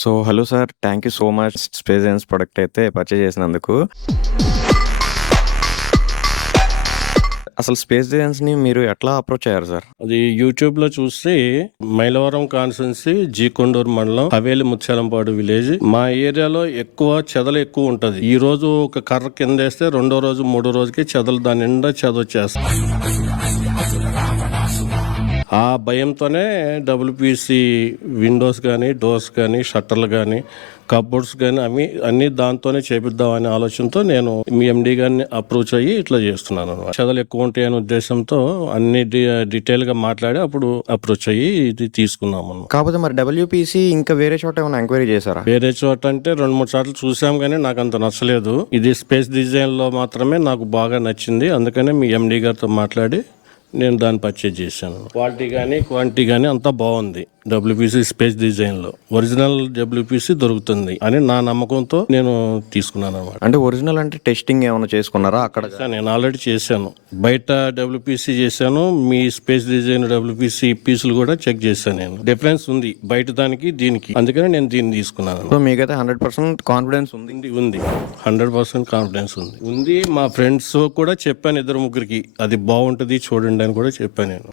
Hello sir. Thank you so much space జెన్స్ product అయితే purchase చేసినందుకు. అసలు స్పేస్ జెన్స్‌ని మీరు ఎట్లా అప్రోచ్ అయ్యారు సార్? అది యూట్యూబ్‌లో చూసి మైలవరం కాన్స్టిట్యున్సీ జీకొండూరు మండలం హవేలి ముత్యాలంపాడు విలేజ్. మా ఏరియాలో ఎక్కువ చెదలు ఎక్కువ ఉంటది. ఈ రోజు ఒక కర్ర కిందేస్తే రెండో రోజు మూడో రోజుకి చెదలు దాని నిండా చెదొచ్చేస్తాయి. ఆ భయంతోనే డబ్ల్యూపీసీ విండోస్ కానీ డోర్స్ కానీ షట్టర్లు కానీ కప్బోర్డ్స్ కానీ అన్ని దాంతోనే చేపిద్దామనే ఆలోచనతో నేను మీ ఎండి గారిని అప్రోచ్ అయ్యి ఇట్లా చేస్తున్నాను అన్నమాట. చెదలు ఎక్కువ ఉంటాయనే ఉద్దేశంతో అన్ని డీటెయిల్ గా మాట్లాడి అప్పుడు అప్రోచ్ అయ్యి ఇది తీసుకున్నాము. కాకపోతే మరి డబ్ల్యూపీసీ ఇంకా వేరే చోట ఏమైనా ఎంక్వైరీ చేశారా? వేరే చోట అంటే 2-3 సార్లు చూసాం కానీ నాకు అంత నచ్చలేదు. ఇది స్పేస్ డిజైన్ లో మాత్రమే నాకు బాగా నచ్చింది. అందుకనే మీ ఎండి గారితో మాట్లాడి నేను దాన్ని పర్చేజ్ చేశాను. క్వాలిటీ కానీ క్వాంటిటీ కానీ అంతా బాగుంది. డబ్ల్యూపీసీ స్పేస్ డిజైన్ లో ఒరిజినల్ డబ్ల్యూపీసీ దొరుకుతుంది అని నా నమ్మకంతో నేను తీసుకున్నాను అనమాట. అంటే ఒరిజినల్ అంటే టెస్టింగ్ ఏమైనా చేసుకున్నారా అక్కడ? నేను ఆల్రెడీ చేశాను. బయట డబ్ల్యూపీసీ చేశాను, మీ స్పేస్ డిజైన్ డబ్ల్యూపీసీ పీసులు కూడా చెక్ చేశాను. నేను డిఫరెన్స్ ఉంది బయట దానికి దీనికి, అందుకని నేను దీన్ని తీసుకున్నాను. సో మీకైతే 100% కాన్ఫిడెన్స్ ఉంది? ఉంది 100% కాన్ఫిడెన్స్ ఉంది. మా ఫ్రెండ్స్ కూడా చెప్పాను, 2-3కి అది బాగుంటుంది చూడండి అని కూడా చెప్పాను నేను.